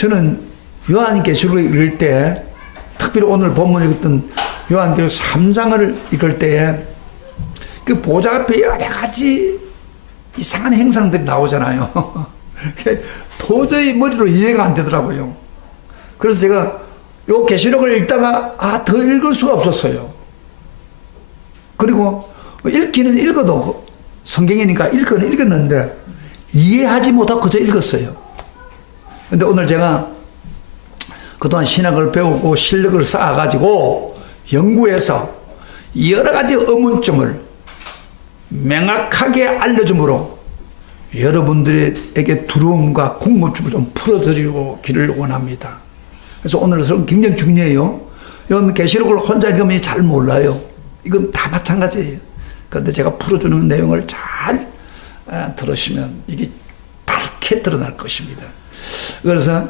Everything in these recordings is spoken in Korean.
저는 요한계시록을 읽을 때, 특별히 오늘 본문 읽었던 요한계시록 3장을 읽을 때에 그 보좌 앞에 여러 가지 이상한 행상들이 나오잖아요. 도저히 머리로 이해가 안 되더라고요. 그래서 제가 요 계시록을 읽다가 더 읽을 수가 없었어요. 그리고 읽기는 읽어도 성경이니까 읽었는데 이해하지 못하고 그저 읽었어요. 근데 오늘 제가 그동안 신학을 배우고 실력을 쌓아가지고 연구해서 여러 가지 의문점을 명확하게 알려줌으로 여러분들에게 두려움과 궁금증을 좀 풀어드리기를 원합니다. 그래서 오늘 설교 굉장히 중요해요. 이건 계시록을 혼자 읽으면 잘 몰라요. 이건 다 마찬가지예요. 그런데 제가 풀어주는 내용을 잘 들으시면 이게 밝게 드러날 것입니다. 그래서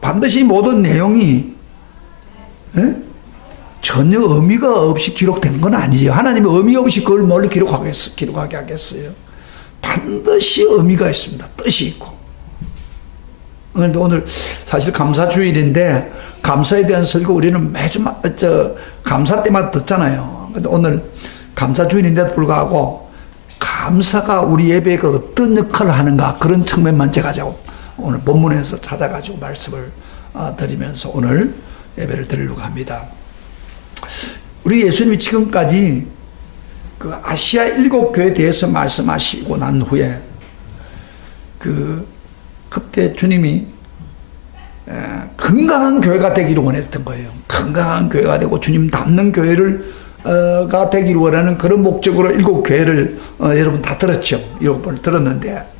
반드시 모든 내용이 전혀 의미가 없이 기록된 건 아니죠. 하나님이 의미 없이 그걸 뭘로 기록하게 하겠어요. 반드시 의미가 있습니다. 뜻이 있고. 그런데 오늘 사실 감사주일인데 감사에 대한 설교 우리는 매주 감사 때마다 듣잖아요. 근데 오늘 감사주일인데도 불구하고 감사가 우리 예배에 어떤 역할을 하는가 그런 측면만 제가 오늘 본문에서 찾아가지고 말씀을 드리면서 오늘 예배를 드리려고 합니다. 우리 예수님이 지금까지 그 아시아 7교회에 대해서 말씀하시고 난 후에 그때 주님이 건강한 교회가 되기를 원했던 거예요. 건강한 교회가 되고 주님 닮는 교회가 되기를 원하는 그런 목적으로 7교회를 여러분 다 들었죠. 7번을 들었는데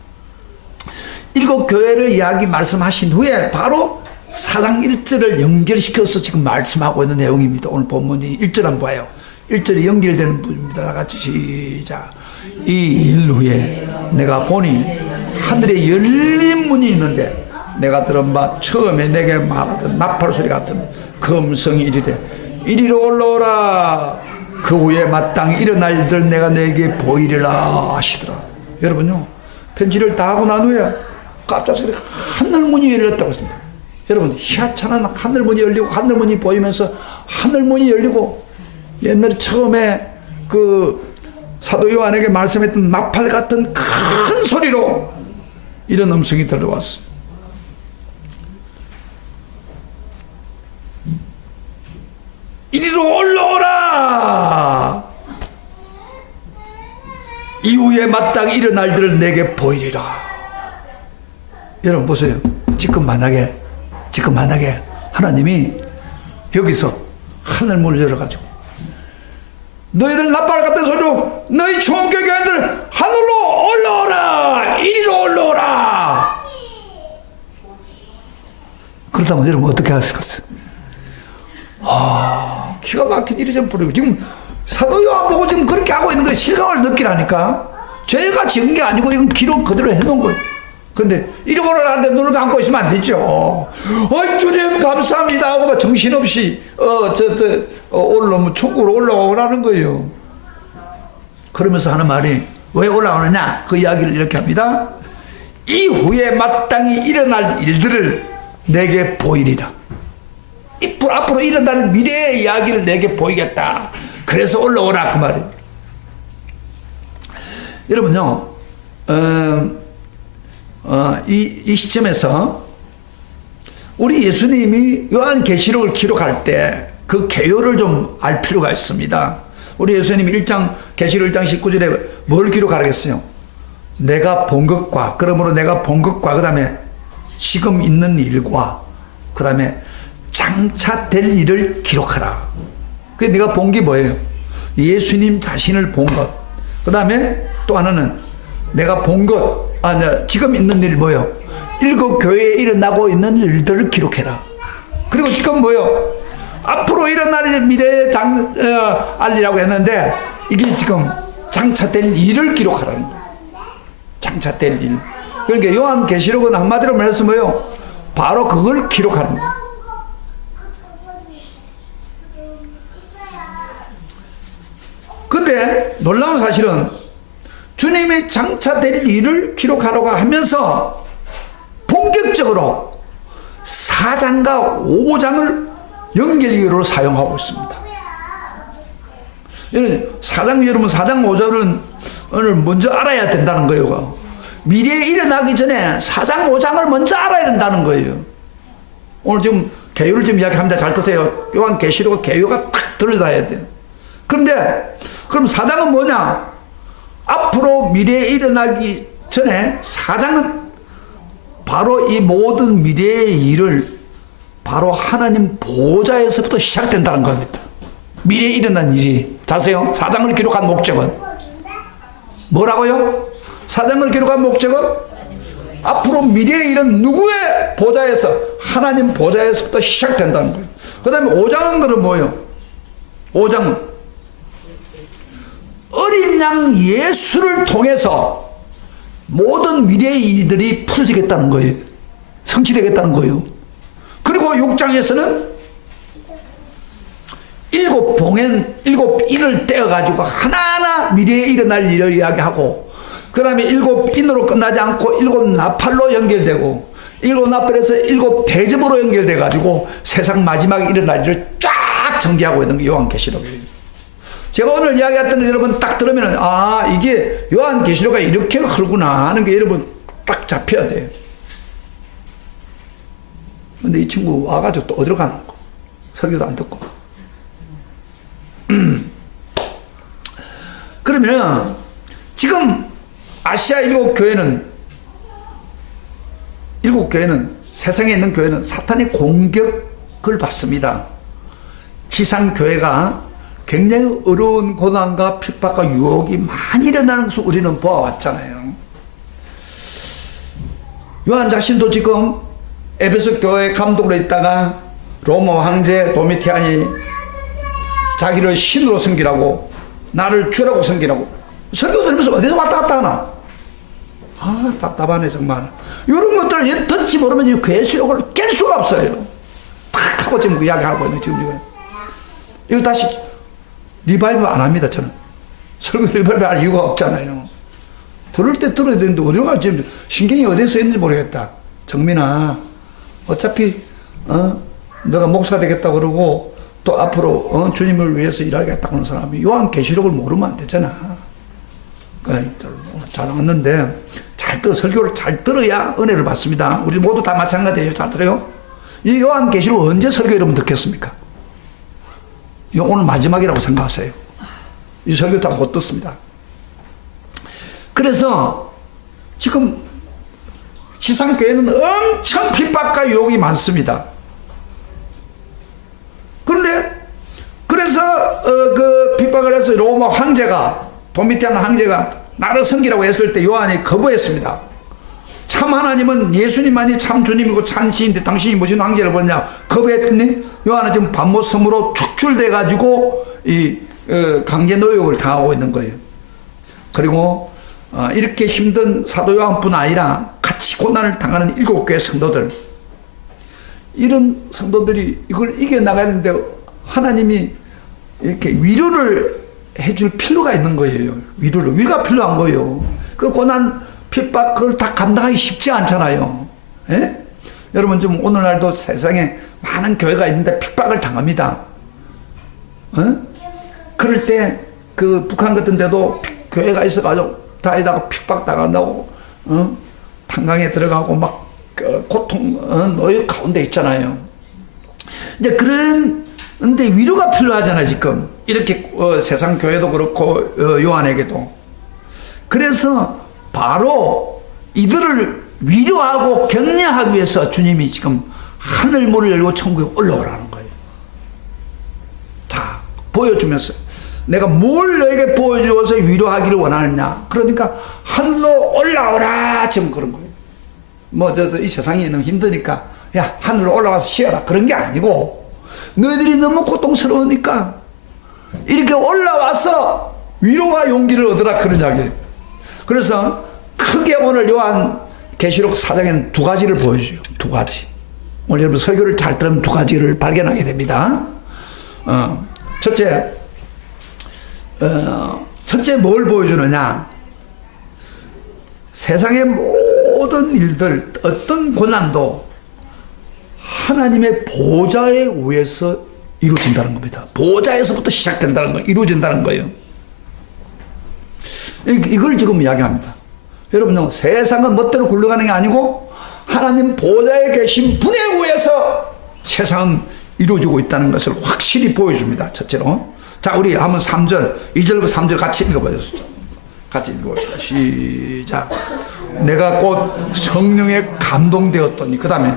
7교회를 이야기 말씀하신 후에 바로 4장 1절을 연결시켜서 지금 말씀하고 있는 내용입니다. 오늘 본문이 1절 한번 봐요. 1절이 연결되는 부분입니다. 다 같이 시작. 이 일 후에 내가 보니 하늘에 열린 문이 있는데 내가 들은 바 처음에 내게 말하던 나팔 소리 같은 그 음성이 이르되 이리로 올라오라. 그 후에 마땅히 일어날 일들 내가 내게 보이리라 하시더라. 여러분요, 편지를 다 하고 난 후에 갑자기 하늘문이 열렸다고 했습니다. 여러분, 희한한 하늘문이 열리고 하늘문이 보이면서 하늘문이 열리고 옛날에 처음에 그 사도 요한에게 말씀했던 나팔 같은 큰 소리로 이런 음성이 들려왔어. 이리로 올라오라. 이후에 마땅히 일어날 일들을 내게 보이리라. 여러분 보세요. 지금 만약에 하나님이 여기서 하늘문을 열어가지고 너희들 나팔 같은 소리로 너희 총교교인들 하늘로 올라오라. 이리로 올라오라. 그렇다면 여러분 어떻게 하셨겠어요? 기가 막힌 일이 좀 벌이고 지금 사도 요한 보고 지금 그렇게 하고 있는 거예요. 실감을 느끼라니까. 제가 지은 게 아니고 이건 기록 그대로 해놓은 거예요. 근데 이러고 하는데 눈을 감고 있으면 안 되죠. 주님 감사합니다 하고 정신없이 올라오면 천국으로 올라오라는 거예요. 그러면서 하는 말이 왜 올라오느냐 그 이야기를 이렇게 합니다. 이후에 마땅히 일어날 일들을 내게 보이리라. 앞으로 일어날 미래의 이야기를 내게 보이겠다. 그래서 올라오라 그 말이에요. 여러분요, 이 시점에서 우리 예수님이 요한계시록을 기록할 때 그 개요를 좀 알 필요가 있습니다. 우리 예수님이 계시록 1장 19절에 뭘 기록하겠어요? 내가 본 것과, 그러므로 내가 본 것과, 그 다음에 지금 있는 일과, 그 다음에 장차될 일을 기록하라. 그게 내가 본 게 뭐예요? 예수님 자신을 본 것. 그 다음에 또 하나는 내가 본 것, 지금 있는 일 뭐예요? 7교회에 일어나고 있는 일들을 기록해라. 그리고 지금 뭐예요? 앞으로 일어날 미래에 알리라고 했는데 이게 지금 장차될 일을 기록하라는 거예요. 장차될 일. 그러니까 요한계시록은 한마디로 말해서 뭐예요? 바로 그걸 기록하는 거예요. 근데 놀라운 사실은 주님이 장차될 일을 기록하라고 하면서 본 본격적으로 4장과 5장을 연결교로 사용하고 있습니다. 여러분 4장 5장은 오늘 먼저 알아야 된다는 거예요. 미래에 일어나기 전에 4장 5장을 먼저 알아야 된다는 거예요. 오늘 지금 개요를 좀 이야기합니다. 잘 드세요. 요한계시록 개요가 탁 들어가야 돼요. 그런데 그럼 4장은 뭐냐? 앞으로 미래에 일어나기 전에 4장은 바로 이 모든 미래의 일을 바로 하나님 보좌에서부터 시작된다는 겁니다. 미래에 일어난 일이. 자세요. 4장을 기록한 목적은 뭐라고요? 4장을 기록한 목적은 앞으로 미래에 일은 누구의 보좌에서? 하나님 보좌에서부터 시작된다는 거예요. 그 다음에 5장은 그럼 뭐예요? 5장은 어린 양 예수를 통해서 모든 미래의 일들이 풀어지겠다는 거예요. 성취되겠다는 거예요. 그리고 6장에서는 7 인을 떼어가지고 하나하나 미래에 일어날 일을 이야기하고, 그 다음에 7 인으로 끝나지 않고 7 나팔로 연결되고, 7 나팔에서 7 대접으로 연결돼가지고 세상 마지막에 일어날 일을 쫙 전개하고 있는 게 요한계시록이에요. 제가 오늘 이야기했던 거 여러분 딱 들으면 이게 요한계시록가 이렇게 흐르구나 하는 게 여러분 딱 잡혀야 돼요. 근데 이 친구 와가지고 또 어디로 가는 거? 설교도 안 듣고. 그러면 지금 아시아 7 교회는 세상에 있는 교회는 사탄의 공격을 받습니다. 지상 교회가 굉장히 어려운 고난과 핍박과 유혹이 많이 일어나는 것을 우리는 보아왔잖아요. 요한 자신도 지금 에베소 교회 감독으로 있다가 로마 황제 도미티안이 자기를 신으로 섬기라고, 나를 주라고 섬기라고 설교 들으면서 어디서 왔다 갔다 하나? 답답하네 정말. 이런 것들을 듣지 모르면 이 교회 수욕을 깰 수가 없어요. 탁 하고 지금 이야기하고 있는 지금 이거 다시 리바이벌 안 합니다. 저는 설교 리바이벌 할 이유가 없잖아요. 들을 때 들어야 되는데 어디로 갈지 지금 신경이 어디서 있는지 모르겠다. 정민아, 어차피 너가 목사가 되겠다 그러고 또 앞으로 주님을 위해서 일하겠다 그런 사람이 요한계시록을 모르면 안 되잖아. 그러니까 잘 왔는데 설교를 잘 들어야 은혜를 받습니다. 우리 모두 다 마찬가지예요. 잘 들어요? 이 요한계시록 언제 설교 여러분 듣겠습니까? 이거 오늘 마지막이라고 생각하세요. 이 설교 다 못 듣습니다. 그래서 지금 지상교회는 엄청 핍박과 유혹이 많습니다. 그래서 그 핍박을 해서 로마 황제가, 도미티안 황제가 나를 섬기라고 했을 때 요한이 거부했습니다. 참 하나님은 예수님만이 참 주님이고 참 시인데 당신이 무슨 황제를 보냐 거부했더니 요한은 지금 반모섬으로 축출돼 가지고 이 강제 노역을 당하고 있는 거예요. 그리고 이렇게 힘든 사도 요한뿐 아니라 같이 고난을 당하는 7교회 성도들, 이런 성도들이 이걸 이겨나가는데 하나님이 이렇게 위로를 해줄 필요가 있는 거예요. 위로가 필요한 거예요. 그 고난, 핍박, 그걸 다 감당하기 쉽지 않잖아요. 예? 여러분, 좀 오늘날도 세상에 많은 교회가 있는데 핍박을 당합니다. 그럴 때, 그 북한 같은 데도 교회가 있어가지고 다니다가 핍박 당한다고, 탄광에 들어가고 막, 고통, 노역 가운데 있잖아요. 이제 근데 위로가 필요하잖아요, 지금. 이렇게, 세상 교회도 그렇고, 요한에게도. 그래서 바로 이들을 위로하고 격려하기 위해서 주님이 지금 하늘 문을 열고 천국에 올라오라는 거예요. 자, 보여주면서. 내가 뭘 너에게 보여주어서 위로하기를 원하느냐. 그러니까 하늘로 올라오라. 지금 그런 거예요. 이 세상이 너무 힘드니까, 야, 하늘로 올라가서 쉬어라. 그런 게 아니고, 너희들이 너무 고통스러우니까, 이렇게 올라와서 위로와 용기를 얻으라. 그런 이야기예요. 그래서 크게 오늘 요한계시록 4장에는 2가지를 보여줘요. 2가지. 오늘 여러분 설교를 잘 들으면 2가지를 발견하게 됩니다. 첫째 뭘 보여주느냐. 세상의 모든 일들, 어떤 고난도 하나님의 보좌에 의해서 이루어진다는 겁니다. 보좌에서부터 시작된다는 거예요. 이루어진다는 거예요. 이걸 지금 이야기합니다. 여러분, 세상은 멋대로 굴러가는 게 아니고 하나님 보좌에 계신 분에 의해서 세상은 이루어지고 있다는 것을 확실히 보여줍니다. 첫째로. 자, 우리 한번 3절, 2절과 3절 같이 읽어보겠습니다. 같이 읽어봅시다. 시작. 내가 곧 성령에 감동되었더니, 그 다음에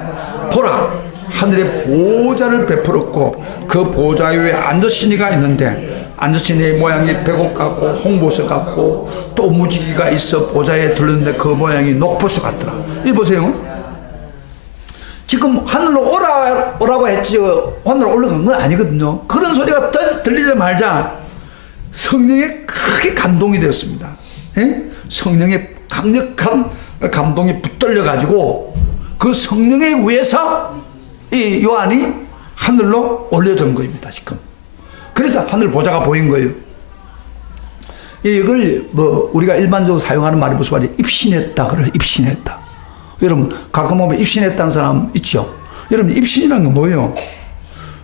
보라, 하늘에 보좌를 베풀었고 그 보좌 위에 앉으신 이가 있는데 앉으신 이의 모양이 백옥 같고 홍보석 같고 또 무지개가 있어 보좌에 둘렀는데 그 모양이 녹보석 같더라. 이 보세요. 지금 하늘로 오라고 했지요. 하늘로 올라간 건 아니거든요. 그런 소리가 들리자마자 성령에 크게 감동이 되었습니다. 예? 성령의 강력한 감동이 붙들려 가지고 그 성령에 의해서 이 요한이 하늘로 올려진 겁니다. 지금. 그래서 하늘 보좌가 보인 거예요. 이걸 뭐 우리가 일반적으로 사용하는 말이 무슨 말이에요? 입신했다 그래요. 입신했다. 여러분 가끔 보면 입신했다는 사람 있죠. 여러분 입신이라는 건 뭐예요?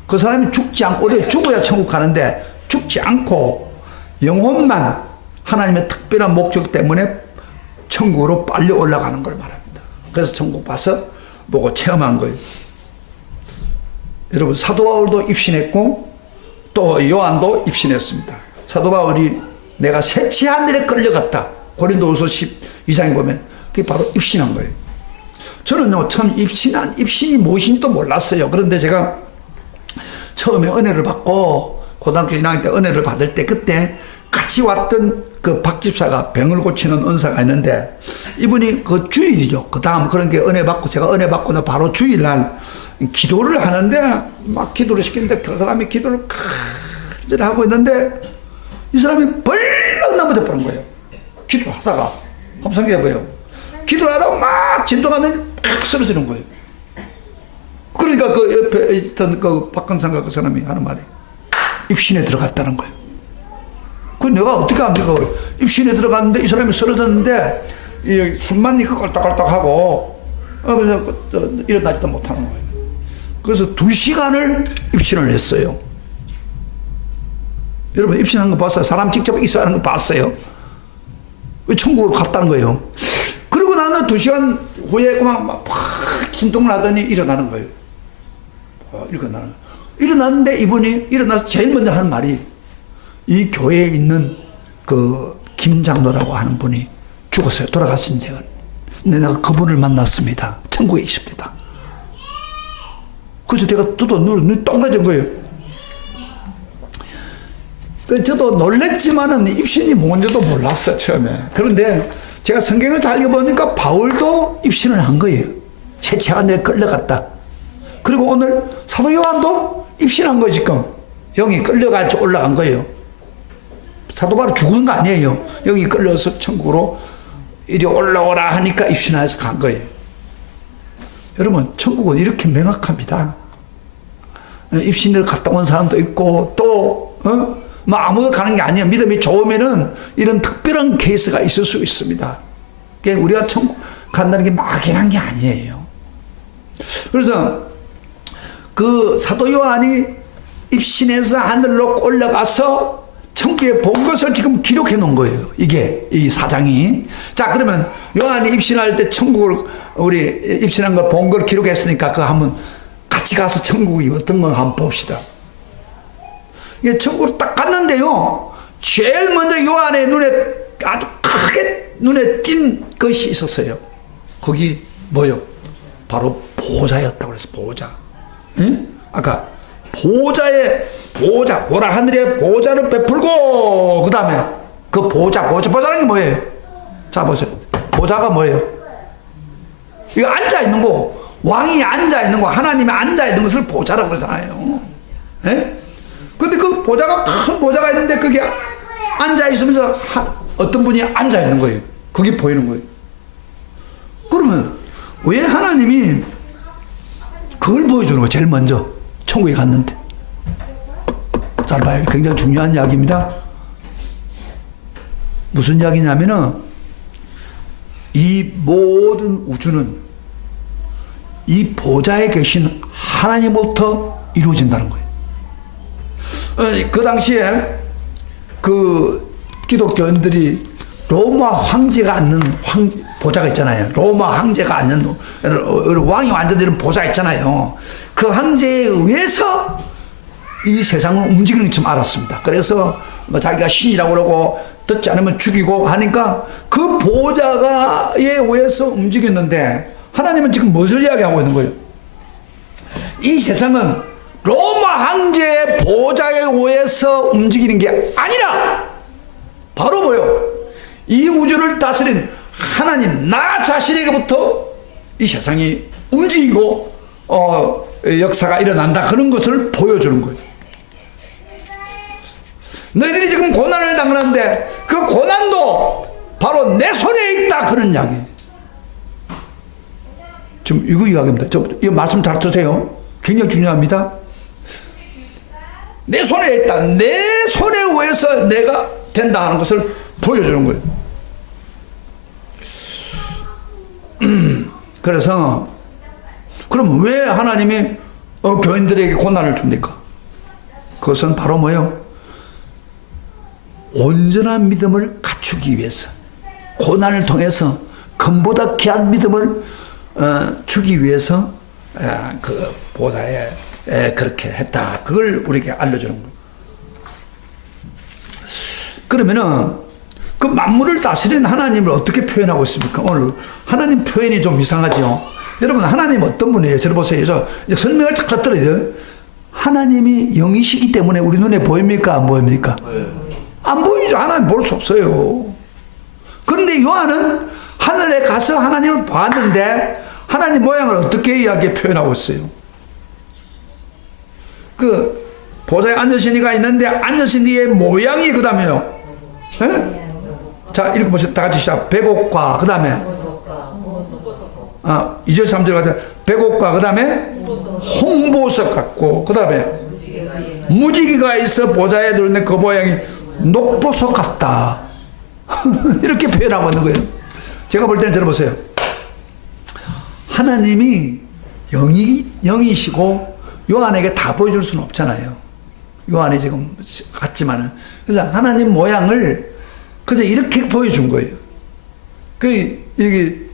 그 사람이 죽지 않고, 어디 죽어야 천국 가는데 죽지 않고 영혼만 하나님의 특별한 목적 때문에 천국으로 빨리 올라가는 걸 말합니다. 그래서 천국 봐서 보고 체험한 거예요. 여러분 사도 바울도 입신했고 또 요한도 입신했습니다. 사도 바울이 내가 새치 하늘에 끌려갔다. 고린도후서 12장에 보면 그게 바로 입신한 거예요. 저는요 처음 입신이 무엇인지도 몰랐어요. 그런데 제가 처음에 은혜를 받고 고등학교 1학년 때 은혜를 받을 때 그때 같이 왔던 그 박 집사가 병을 고치는 은사가 있는데 이분이 그 주일이죠. 그 다음 그런 게 은혜 받고 제가 은혜 받고 나 바로 주일날 기도를 하는데 막 기도를 시키는데 그 사람이 기도를 간절히 하고 있는데 이 사람이 벌렁 넘어져 버린 거예요. 기도하다가 한번 생각해봐요. 기도를 하다가 막 진동하더니 팍 쓰러지는 거예요. 그러니까 그 옆에 있던 그 박근상가 그 사람이 하는 말이 입신에 들어갔다는 거예요. 그 내가 어떻게 합니까? 입신에 들어갔는데 이 사람이 쓰러졌는데 이 숨만 이렇게 꼴딱꼴딱하고 그래서 일어나지도 못하는 거예요. 그래서 2시간을 입신을 했어요. 여러분 입신한 거 봤어요? 사람 직접 있어 하는 거 봤어요? 천국으로 갔다는 거예요. 그리고 나는 2시간 후에 그만 막 진동을 하더니 일어나는 거예요. 일어났는데 이분이 일어나서 제일 먼저 하는 말이 이 교회에 있는 그 김장로라고 하는 분이 죽었어요. 돌아갔은 지는. 근데 내가 그분을 만났습니다. 천국에 있습니다. 그래서 내가 저도 눈이 동그라진 거예요. 저도 놀랬지만은 입신이 뭔지도 몰랐어요, 처음에. 그런데 제가 성경을 잘 읽어보니까 바울도 입신을 한 거예요. 새치가 내가 끌려갔다. 그리고 오늘 사도 요한도 입신한 거예요, 지금. 영이 끌려가지고 올라간 거예요. 사도 바울이 죽은 거 아니에요. 영이 끌려서 천국으로 이리 올라오라 하니까 입신해서 간 거예요. 여러분, 천국은 이렇게 명확합니다. 입신을 갔다 온 사람도 있고, 또, 뭐 아무도 가는 게 아니에요. 믿음이 좋으면은 이런 특별한 케이스가 있을 수 있습니다. 그러니까 우리가 천국 간다는 게 막연한 게 아니에요. 그래서 그 사도 요한이 입신해서 하늘로 올라가서 천국에 본 것을 지금 기록해 놓은 거예요. 이게 이 사장이. 자, 그러면 요한이 입신할 때 천국을 우리 입신한 거 본 걸 기록했으니까 그거 한번 같이 가서 천국이 어떤 걸 한번 봅시다. 이게 천국으로 딱 갔는데요. 제일 먼저 요한의 눈에 아주 크게 눈에 띈 것이 있었어요. 거기 뭐요? 바로 보좌였다고 그랬어. 보좌. 응? 아까 보좌, 보라 하늘에 보좌를 베풀고, 그 다음에 그 보좌라는 게 뭐예요? 자, 보세요. 보좌가 뭐예요? 이거 앉아있는 거, 왕이 앉아있는 거, 하나님이 앉아있는 것을 보좌라고 그러잖아요. 예? 근데 그 보좌가, 큰 보좌가 있는데 그게 앉아있으면서 어떤 분이 앉아있는 거예요. 그게 보이는 거예요. 그러면 왜 하나님이 그걸 보여주는 거예요? 제일 먼저. 천국에 갔는데. 잘 봐요. 굉장히 중요한 이야기입니다. 무슨 이야기냐면은 이 모든 우주는 이 보좌에 계신 하나님부터 이루어진다는 거예요. 그 당시에 그 기독교인들이 로마 황제가 앉는 보좌가 있잖아요. 로마 황제가 앉는 왕이 앉는 보좌 있잖아요. 그 황제에 의해서 이 세상을 움직이는 걸 좀 알았습니다. 그래서 뭐 자기가 신이라고 그러고 듣지 않으면 죽이고 하니까 그 보좌가에 의해서 움직였는데 하나님은 지금 무엇을 이야기하고 있는 거예요? 이 세상은 로마 황제의 보좌에 의해서 움직이는 게 아니라 바로 뭐요? 이 우주를 다스린 하나님 나 자신에게부터 이 세상이 움직이고 역사가 일어난다 그런 것을 보여주는 거예요. 너희들이 지금 고난을 당하는데 그 고난도 바로 내 손에 있다 그런 이야기. 지금 이거 이야기입니다. 이 말씀 잘 드세요. 굉장히 중요합니다. 내 손에 있다. 내 손에 의해서 내가 된다 하는 것을 보여주는 거예요. 그래서 그럼 왜 하나님이 교인들에게 고난을 줍니까? 그것은 바로 뭐예요? 온전한 믿음을 갖추기 위해서 고난을 통해서 금보다 귀한 믿음을 주기 위해서 그 보좌에 그렇게 했다. 그걸 우리에게 알려주는 거예요. 그러면은 그 만물을 다스리는 하나님을 어떻게 표현하고 있습니까? 오늘 하나님 표현이 좀 이상하죠. 여러분 하나님 어떤 분이에요? 저를 보세요. 저 설명을 잠깐 들어야 돼요. 하나님이 영이시기 때문에 우리 눈에 보입니까? 안 보입니까? 안 보이죠. 하나님 볼 수 없어요. 그런데 요한은 하늘에 가서 하나님을 봤는데 하나님 모양을 어떻게 이야기해 표현하고 있어요? 그 보좌에 앉으신 이가 있는데 앉으신 이의 모양이 그 다음에요. 자 읽어보세요. 다 같이 시작. 백옥과 그 다음에 2절 3절 가자. 백옥과 그 다음에 홍보석 같고 그 다음에 무지개가 있어 보좌에 들었는데 그 모양이 녹보석 같다. 이렇게 표현하고 있는 거예요. 제가 볼 때는 들어보세요. 하나님이 영이시고 요한에게 다 보여줄 수는 없잖아요. 요한이 지금 같지만은. 그래서 하나님 모양을 그저 이렇게 보여준 거예요. 여기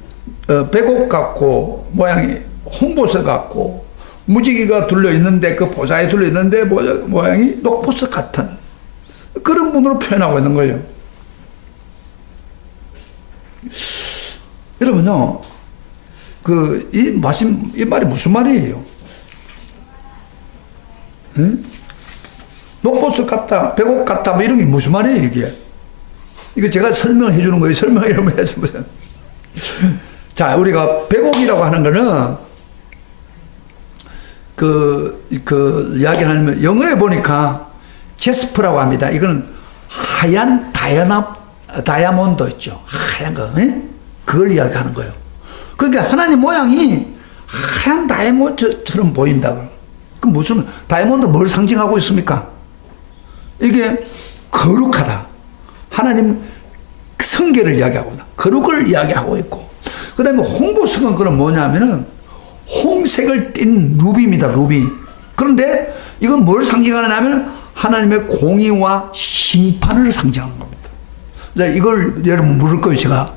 백옥 같고 모양이 홍보석 같고 무지개가 둘러 있는데 그 보좌에 둘러 있는데 모양이 녹보석 같은 그런 분으로 표현하고 있는 거예요. 여러분요, 이 말이 무슨 말이에요? 응? 녹보석 같다, 백옥 같다, 뭐 이런 게 무슨 말이에요, 이게? 이거 제가 설명을 해주는 거예요. 설명을 여러분 해주세요. 자, 우리가 백옥이라고 하는 거는, 이야기를 하면, 영어에 보니까 제스퍼라고 합니다. 이거는 하얀 다이아몬드 있죠. 하얀 거, 그걸 이야기하는 거예요. 그러니까 하나님 모양이 하얀 다이아몬드처럼 보인다. 그 무슨, 다이아몬드 뭘 상징하고 있습니까? 이게 거룩하다. 하나님 성결을 이야기하고 거룩을 이야기하고 있고 그 다음에 홍보석은 그럼 뭐냐면은 홍색을 띤 루비입니다. 루비. 그런데 이건 뭘 상징하느냐 하면 하나님의 공의와 심판을 상징하는 겁니다. 이걸 여러분 물을 거예요. 제가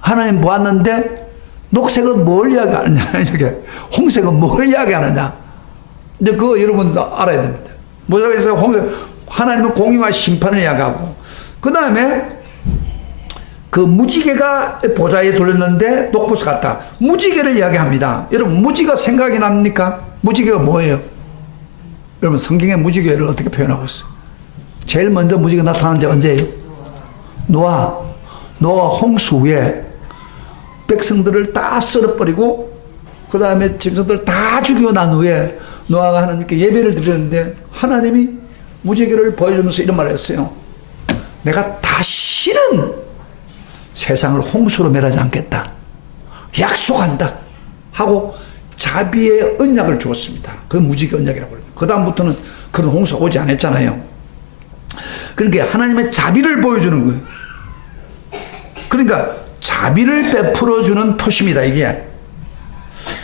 하나님 보았는데 녹색은 뭘 이야기하느냐 이렇게 홍색은 뭘 이야기하느냐 이제 그거 여러분도 알아야 됩니다. 뭐라고 해서 하나님은 공의와 심판을 이야기하고 그 다음에 그 무지개가 보좌에 돌렸는데 녹보석 같다. 무지개를 이야기합니다. 여러분 무지개가 생각이 납니까? 무지개가 뭐예요? 여러분 성경에 무지개를 어떻게 표현하고 있어요? 제일 먼저 무지개 나타난 지 언제예요? 노아 홍수 후에 백성들을 다 썰어버리고 그 다음에 짐승들 다 죽이고 난 후에 노아가 하나님께 예배를 드렸는데 하나님이 무지개를 보여주면서 이런 말을 했어요. 내가 다시는 세상을 홍수로 멸하지 않겠다. 약속한다. 하고 자비의 언약을 주었습니다. 그 무지개 언약이라고 합니다. 그 다음부터는 그런 홍수가 오지 않았잖아요. 그러니까 하나님의 자비를 보여주는 거예요. 그러니까 자비를 베풀어 주는 토시입니다, 이게.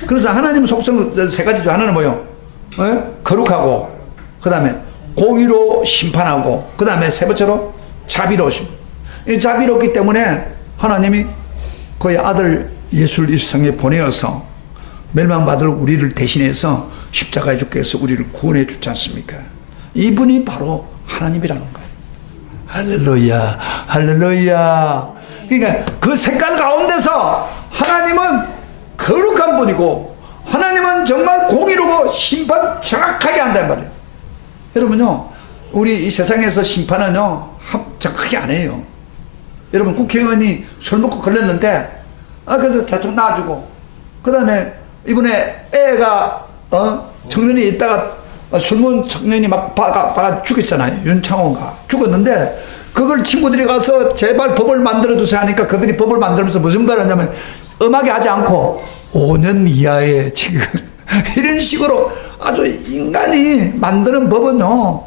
그래서 하나님 속성 세 가지죠. 하나는 뭐요? 거룩하고, 그 다음에 공의로 심판하고, 그 다음에 세 번째로 자비로우심. 이 자비롭기 때문에 하나님이 그의 아들 예수를 이 세상에 보내어서 멸망받을 우리를 대신해서 십자가에 죽게 해서 우리를 구원해 주지 않습니까? 이분이 바로 하나님이라는 거예요. 할렐루야, 할렐루야. 그러니까 그 색깔 가운데서 하나님은 거룩한 분이고, 하나님은 정말 공의로고 심판 정확하게 한단 말이에요. 여러분요, 우리 이 세상에서 심판은요, 정확하게 안 해요. 여러분, 국회의원이 술 먹고 걸렸는데, 그래서 자좀 놔주고, 그 다음에 이번에 애가, 청년이 있다가 술 먹은 청년이 막 박아 죽였잖아요. 윤창호가 죽었는데, 그걸 친구들이 가서 제발 법을 만들어주세요 하니까 그들이 법을 만들면서 무슨 말을 하냐면, 엄하게 하지 않고 5년 이하의 지금 이런 식으로 아주 인간이 만드는 법은요,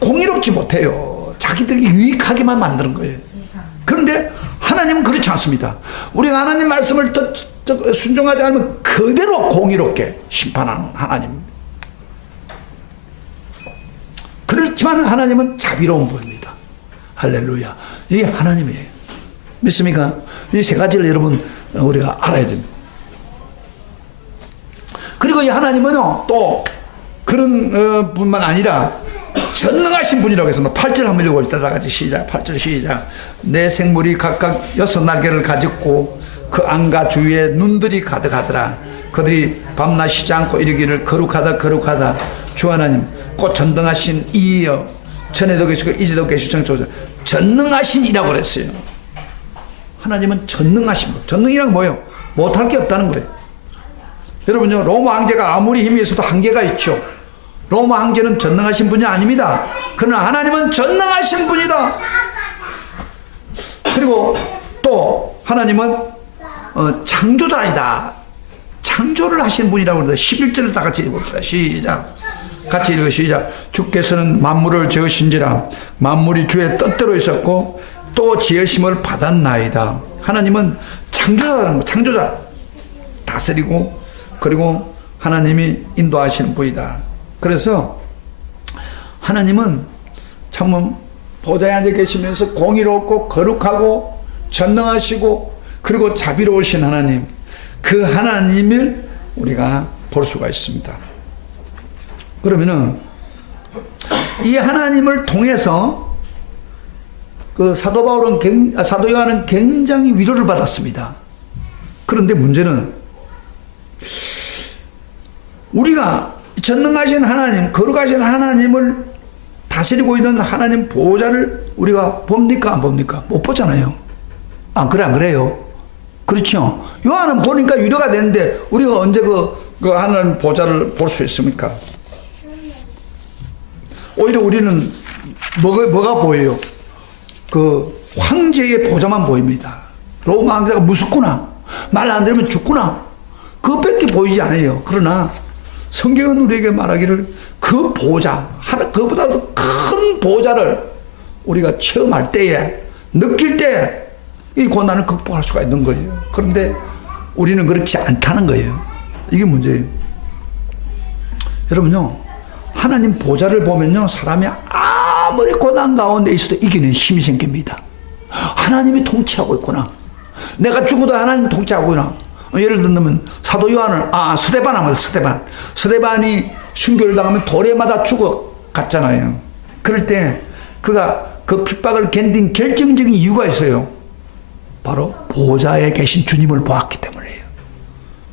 공의롭지 못해요. 자기들이 유익하게만 만드는 거예요. 그런데 하나님은 그렇지 않습니다. 우리가 하나님 말씀을 순종하지 않으면 그대로 공의롭게 심판하는 하나님. 그렇지만 하나님은 자비로운 분입니다. 할렐루야. 이게 하나님이에요. 믿습니까? 이 세 가지를 여러분 우리가 알아야 됩니다. 그리고 이 하나님은요, 또 그런 분만 아니라 전능하신 분이라고 해서 8절 한번 읽어봅시다. 다 같이 시작. 8절 시작. 내 생물이 각각 6날개를 가졌고 그 안과 주위에 눈들이 가득하더라. 그들이 밤낮 쉬지 않고 이르기를 거룩하다 거룩하다 주 하나님 곧 전능하신 이여 전에도 계시고 이제도 계시고 정초자 전능하신 이라고 그랬어요. 하나님은 전능하신 분. 전능이란 뭐예요? 못할 게 없다는 거예요. 여러분요, 로마 황제가 아무리 힘이 있어도 한계가 있죠. 로마 황제는 전능하신 분이 아닙니다. 그러나 하나님은 전능하신 분이다. 그리고 또 하나님은 창조자이다. 창조를 하신 분이라고 그러는데 11절을 다 같이 읽어봅시다. 시작. 같이 읽어 시작. 주께서는 만물을 지으신지라 만물이 주의 뜻대로 있었고 또 지으심을 받았나이다. 하나님은 창조자라는 거. 창조자. 다스리고 그리고 하나님이 인도하시는 분이다. 그래서 하나님은 참 보좌에 앉아 계시면서 공의롭고 거룩하고 전능하시고 그리고 자비로우신 하나님, 그 하나님을 우리가 볼 수가 있습니다. 그러면은 이 하나님을 통해서 그 사도 요한은 굉장히 위로를 받았습니다. 그런데 문제는 우리가 전능하신 하나님, 거룩하신 하나님을 다스리고 있는 하나님 보호자를 우리가 봅니까? 안 봅니까? 못 보잖아요. 안 그래요? 그렇죠? 요한은 보니까 위로가 되는데 우리가 언제 그 하나님 보호자를 볼 수 있습니까? 오히려 우리는 뭐가 보여요? 그 황제의 보호자만 보입니다. 로마 황제가 무섭구나. 말 안 들으면 죽구나. 그것밖에 보이지 않아요. 그러나 성경은 우리에게 말하기를 그 보호자, 그보다도 큰 보호자를 우리가 체험할 때에, 느낄 때에 이 고난을 극복할 수가 있는 거예요. 그런데 우리는 그렇지 않다는 거예요. 이게 문제예요. 여러분요, 하나님 보호자를 보면요, 사람이 아무리 고난 가운데 있어도 이기는 힘이 생깁니다. 하나님이 통치하고 있구나. 내가 죽어도 하나님이 통치하고 있구나. 예를 들면 사도 요한을 스데반 하면 스데반이 순교를 당하면 돌에 맞아 죽어갔잖아요. 그럴 때 그가 그 핍박을 견딘 결정적인 이유가 있어요. 바로 보호자에 계신 주님을 보았기 때문이에요.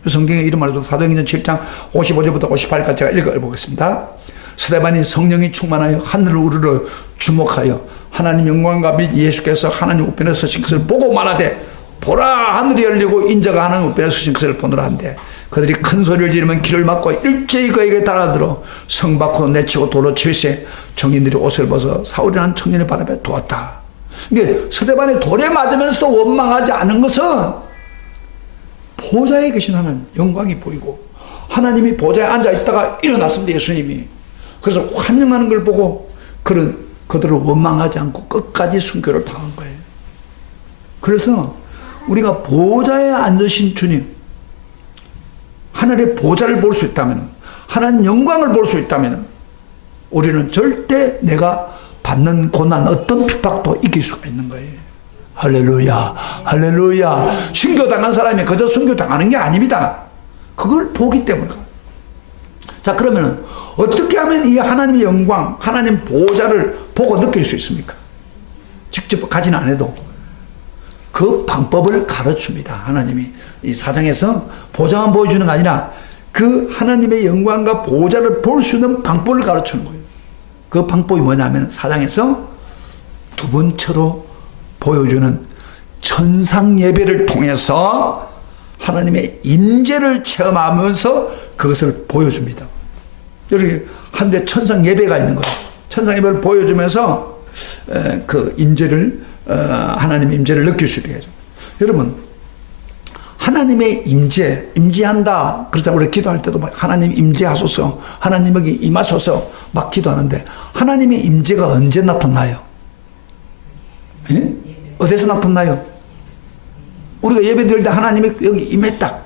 성경에 이름 말해서 사도행전 7장 55절부터 58까지 제가 읽어보겠습니다. 스데반이 성령이 충만하여 하늘을 우르르 주목하여 하나님 영광과 및 예수께서 하나님 우편에 서신 것을 보고 말하되 보라 하늘이 열리고 인자가 하나님 우편에 서신 것을 보노라 한데 그들이 큰 소리를 지르면 길을 막고 일제히 그에게 달아들어 성 밖으로 내치고 돌로 칠세 정인들이 옷을 벗어 사울이라는 청년의 발 앞에 두었다. 이게 스데반이 돌에 맞으면서도 원망하지 않은 것은 보좌에 계신 하나님 영광이 보이고 하나님이 보좌에 앉아있다가 일어났습니다. 예수님이. 그래서 환영하는 걸 보고 그들을 원망하지 않고 끝까지 순교를 당한 거예요. 그래서 우리가 보좌에 앉으신 주님, 하늘의 보좌를 볼 수 있다면, 하나님 영광을 볼 수 있다면, 우리는 절대 내가 받는 고난, 어떤 핍박도 이길 수가 있는 거예요. 할렐루야, 할렐루야. 순교당한 사람이 그저 순교당하는 게 아닙니다. 그걸 보기 때문에. 자, 그러면 어떻게 하면 이 하나님의 영광, 하나님 보좌를 보고 느낄 수 있습니까? 직접 가지는 않아도 그 방법을 가르칩니다. 하나님이 이 사장에서 보좌만 보여주는 게 아니라 그 하나님의 영광과 보좌를 볼 수 있는 방법을 가르치는 거예요. 그 방법이 뭐냐면 사장에서 두 번째로 보여주는 천상 예배를 통해서 하나님의 임재를 체험하면서 그것을 보여줍니다. 이렇게 하늘에 천상 예배가 있는 거예요. 천상 예배를 보여주면서 그 임재를 하나님의 임재를 느낄 수 있게 해줘. 여러분, 하나님의 임재한다. 그래서 우리 기도할 때도 막 하나님 임재하소서, 하나님 여기 임하소서 막 기도하는데 하나님의 임재가 언제 나타나요? 예? 어디서 나타나요? 우리가 예배 드릴 때 하나님이 여기 임했다.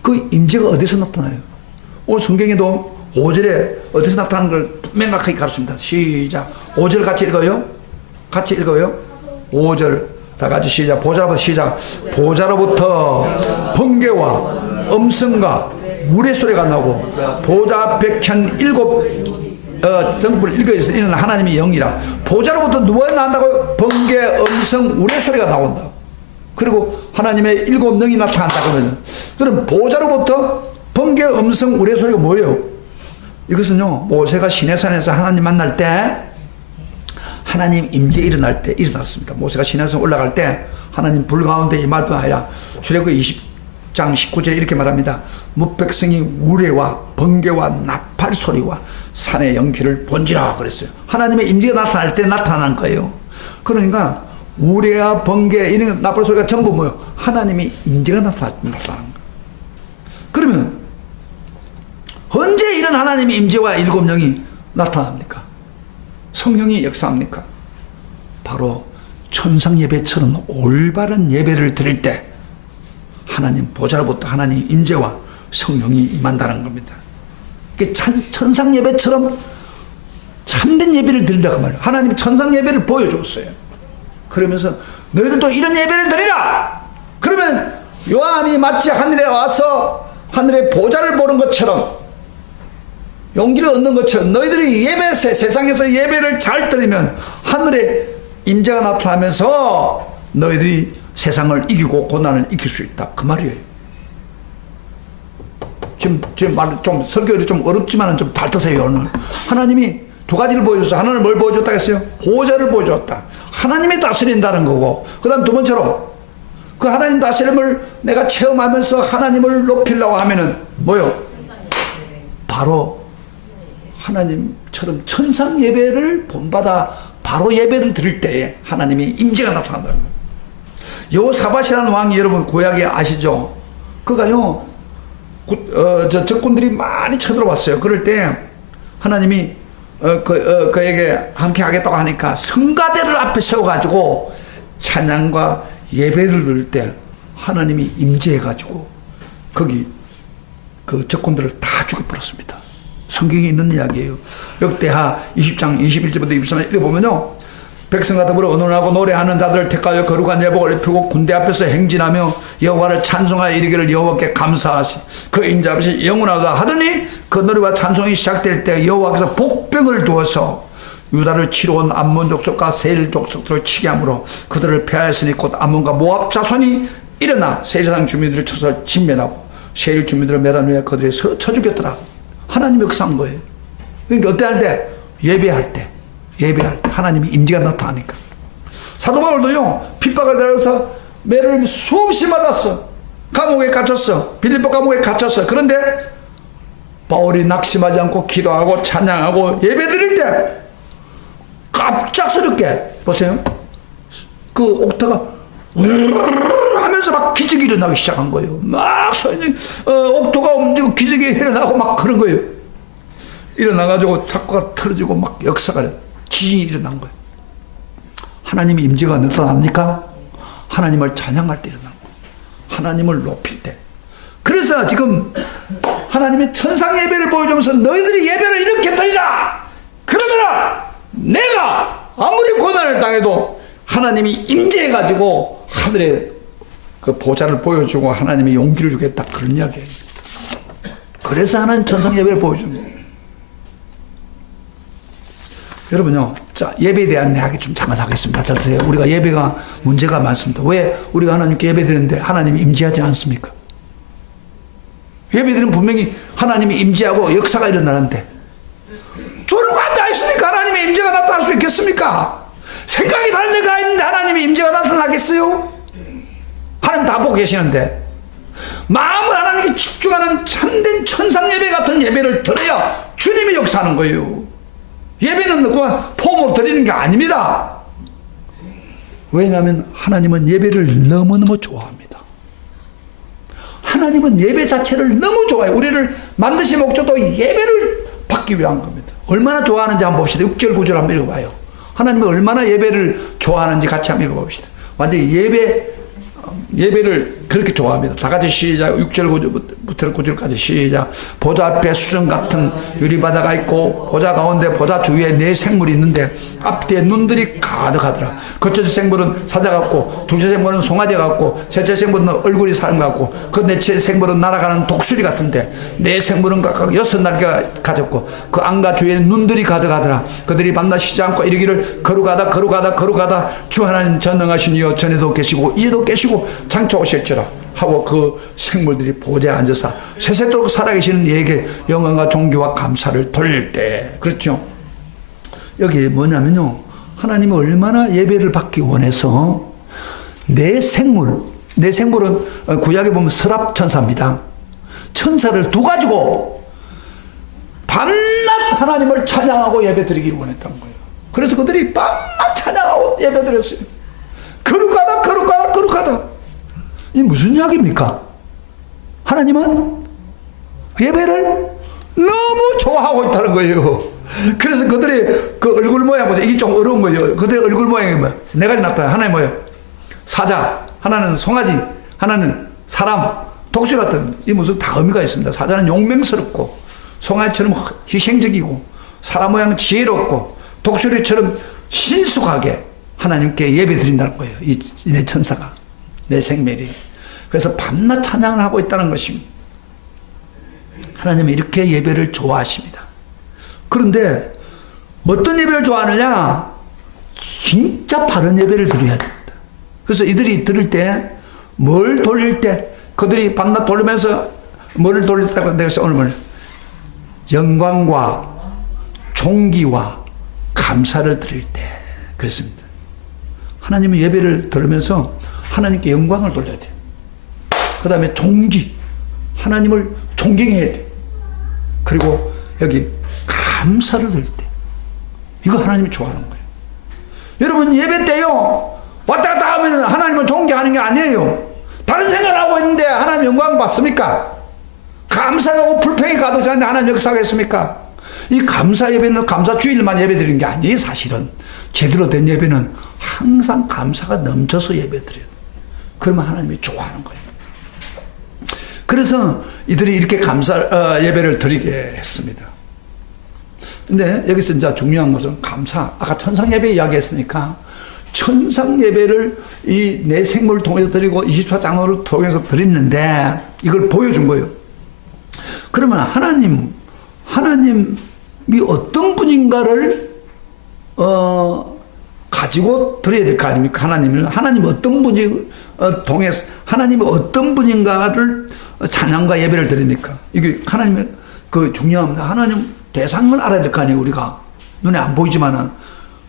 그 임재가 어디서 나타나요? 오늘 성경에도 5절에 어디서 나타나는 걸 명확하게 가르칩니다. 시작. 5절 같이 읽어요. 같이 읽어요. 5절 다 같이 시작. 보좌로부터 시작. 보좌로부터 번개와 음성과 물의 소리가 나고 보좌 앞에 켠 7 등불 읽어서 이는 하나님의 영이라. 보좌로부터 누가 나온다고요? 번개, 음성, 물의 소리가 나온다. 그리고 하나님의 7 영이 나타난다 그러면, 그럼 보좌로부터 번개, 음성, 물의 소리가 뭐예요? 이것은요, 모세가 시내산에서 하나님 만날 때, 하나님 임재 일어날 때 일어났습니다. 모세가 시내산 올라갈 때 하나님 불 가운데 임할 뿐 아니라 출애굽기 20장 19절에 이렇게 말합니다. 무백성이 우레와 번개와 나팔 소리와 산의 연기를 본지라 그랬어요. 하나님의 임재가 나타날 때 나타난 거예요. 그러니까 우레와 번개 이런 나팔 소리가 전부 뭐예요? 하나님의 임재가 나타나는 거예요. 그러면 언제 이런 하나님의 임재와 7 영이 나타납니까? 성령이 역사합니까? 바로 천상 예배처럼 올바른 예배를 드릴 때 하나님 보좌로부터 하나님 임재와 성령이 임한다는 겁니다. 천상 예배처럼 참된 예배를 드린다고 말이에요. 하나님 천상 예배를 보여줬어요. 그러면서 너희들도 이런 예배를 드리라. 그러면 요한이 마치 하늘에 와서 하늘의 보좌를 보는 것처럼, 용기를 얻는 것처럼 너희들이 세상에서 예배를 잘 드리면 하늘에 임재가 나타나면서 너희들이 세상을 이기고 고난을 이길 수 있다. 그 말이에요. 지금 말 좀 설교를 좀 어렵지만 좀 잘 듣세요. 오늘 하나님이 두 가지를 보여줬어요. 하나는 뭘 보여줬다 했어요? 보좌를 보여줬다. 하나님이 다스린다는 거고, 그 다음 두 번째로 그 하나님 다스림을 내가 체험하면서 하나님을 높이려고 하면은 뭐요? 바로 하나님처럼 천상 예배를 본받아 바로 예배를 드릴 때에 하나님의 임재가 나타난다는 거예요. 여호사밧이라는 왕이 여러분 구약에 아시죠? 그가요, 적군들이 많이 쳐들어왔어요. 그럴 때 하나님이 그에게 함께 하겠다고 하니까 성가대를 앞에 세워가지고 찬양과 예배를 드릴 때 하나님이 임재해가지고 거기 그 적군들을 다 죽여버렸습니다. 성경에 있는 이야기예요. 역대하 20장 21절부터 23절 읽어보면요, 백성과 더불어 의논하고 노래하는 자들을 택하여 거룩한 예복을 입히고 군대 앞에서 행진하며 여호와를 찬송하여 이르기를 여호와께 감사하시 그 인자하시 영원하다 하더니 그 노래와 찬송이 시작될 때 여호와께서 복병을 두어서 유다를 치러 온 암몬 족속과 세일 족속들을 치게 하므로 그들을 패하였으니 곧 암몬과 모압 자손이 일어나 세리산 주민들을 쳐서 진멸하고 세일 주민들을 매라누에 그들이 쳐 죽였더라. 하나님이 역사한 거예요. 그러니까 어때 할 때? 예배할 때 하나님이 임재가 나타나니까. 사도 바울도요, 핍박을 당해서 매를 수없이 맞았어. 감옥에 갇혔어. 빌립보 감옥에 갇혔어. 그런데 바울이 낙심하지 않고 기도하고 찬양하고 예배드릴 때 갑작스럽게 보세요, 그 옥타가 하면서 막 기적이 일어나기 시작한 거예요. 막 옥토가 움직이고 기적이 일어나고 막 그런 거예요. 일어나가지고 사고가 틀어지고 막 역사가 지진이 일어난 거예요. 하나님의 임재가 나타납니까? 하나님을 찬양할 때 일어나는 거예요. 하나님을 높일 때. 그래서 지금 하나님의 천상 예배를 보여주면서 너희들이 예배를 이렇게 드리라. 그러면 내가 아무리 고난을 당해도 하나님이 임재해가지고 하늘에 그 보좌를 보여주고 하나님이 용기를 주겠다. 그런 이야기예요. 그래서 하나님 천상 예배를 보여주는 거예요. 여러분요, 자, 예배에 대한 이야기 좀 잠깐 하겠습니다. 자, 우리가 예배가 문제가 많습니다. 왜 우리가 하나님께 예배 드리는데 하나님이 임재하지 않습니까? 예배드리면 분명히 하나님이 임재하고 역사가 일어나는데, 졸고 앉아있으니까 하나님의 임재가 나타날 수 있겠습니까? 생각이 다른 데가 있는데 하나님의 임재가 나타나겠어요? 하나님 다 보고 계시는데, 마음을 하나님께 집중하는 참된 천상 예배 같은 예배를 드려야 주님이 역사하는 거예요. 예배는 그만 폼으로 드리는 게 아닙니다. 왜냐하면 하나님은 예배를 너무너무 좋아합니다. 하나님은 예배 자체를 너무 좋아해요. 우리를 만드신 목적도 예배를 받기 위한 겁니다. 얼마나 좋아하는지 한번 봅시다. 6절 9절 한번 읽어봐요. 하나님이 얼마나 예배를 좋아하는지 같이 한번 읽어봅시다. 완전히 예배를 그렇게 좋아합니다. 다 같이 시작. 6절 9절부터 9절까지 시작. 보좌 앞에 수정 같은 유리바다가 있고 보좌 가운데 보좌 주위에 네 생물이 있는데 앞뒤에 눈들이 가득하더라. 첫째 생물은 사자 같고, 둘째 생물은 송아지 같고, 셋째 생물은 얼굴이 사람 같고, 그 넷째 생물은 날아가는 독수리 같은데 네 생물은 각각 6날개가 가졌고 그 안과 주위에는 눈들이 가득하더라. 그들이 밤낮 쉬지 않고 이르기를 거룩하다 거룩하다 거룩하다 주 하나님 전능하신 이여 전에도 계시고 이제도 계시고 장차 오실지라 하고 그 생물들이 보좌에 앉아서 세세토록 살아계시는 이에게 영광과 존귀와 감사를 돌릴 때. 그렇죠? 여기 뭐냐면요, 하나님이 얼마나 예배를 받기 원해서 내 생물은 구약에 보면 서랍 천사입니다. 천사를 두 가지고 밤낮 하나님을 찬양하고 예배 드리기를 원했던 거예요. 그래서 그들이 밤낮 찬양하고 예배 드렸어요. 거룩하다 거룩하다 거룩하다. 이 무슨 이야기입니까? 하나님은 예배를 너무 좋아하고 있다는 거예요. 그래서 그들의 그 얼굴 모양 보세요. 이게 좀 어려운 거예요. 그들의 얼굴 모양이 뭐야? 네 가지 나타나요. 하나는 뭐예요? 사자, 하나는 송아지, 하나는 사람, 독수리 같은, 이 무슨 다 의미가 있습니다. 사자는 용맹스럽고, 송아지처럼 희생적이고, 사람 모양 지혜롭고, 독수리처럼 신속하게 하나님께 예배 드린다는 거예요. 이 내 천사가, 내 생멸이. 그래서 밤낮 찬양을 하고 있다는 것입니다. 하나님은 이렇게 예배를 좋아하십니다. 그런데 어떤 예배를 좋아하느냐? 진짜 바른 예배를 드려야 됩니다. 그래서 이들이 들을 때, 뭘 돌릴 때, 그들이 밤낮 돌리면서 뭐를 돌렸다고 내가 오늘 뭘? 영광과 존귀와 감사를 드릴 때. 그렇습니다. 하나님의 예배를 들으면서 하나님께 영광을 돌려야 돼요. 그 다음에 존귀, 하나님을 존경해야 돼요. 그리고 여기 감사를 드릴 때, 이거 하나님이 좋아하는 거예요. 여러분 예배 때요, 왔다 갔다 하면 하나님을 존경하는 게 아니에요. 다른 생각을 하고 있는데 하나님 영광 받습니까? 감사하고 불평이 가득 차는데 하나님 역사하겠습니까? 이 감사 예배는 감사 주일만 예배 드리는 게 아니에요. 사실은 제대로 된 예배는 항상 감사가 넘쳐서 예배 드려요. 그러면 하나님이 좋아하는 거예요. 그래서 이들이 이렇게 감사 예배를 드리게 했습니다. 근데 여기서 이제 중요한 것은 감사. 아까 천상 예배 이야기했으니까 천상 예배를 이 내 생물을 통해서 드리고 24 장로를 통해서 드리는데 이걸 보여준 거예요. 그러면 하나님이 어떤 분인가를 가지고 드려야 될 거 아닙니까? 하나님 어떤 분이 통해서 하나님이 어떤 분인가를 찬양과 예배를 드립니까? 이게 하나님의 그 중요합니다. 하나님 대상을 알아야 될 거 아니에요. 우리가 눈에 안 보이지만은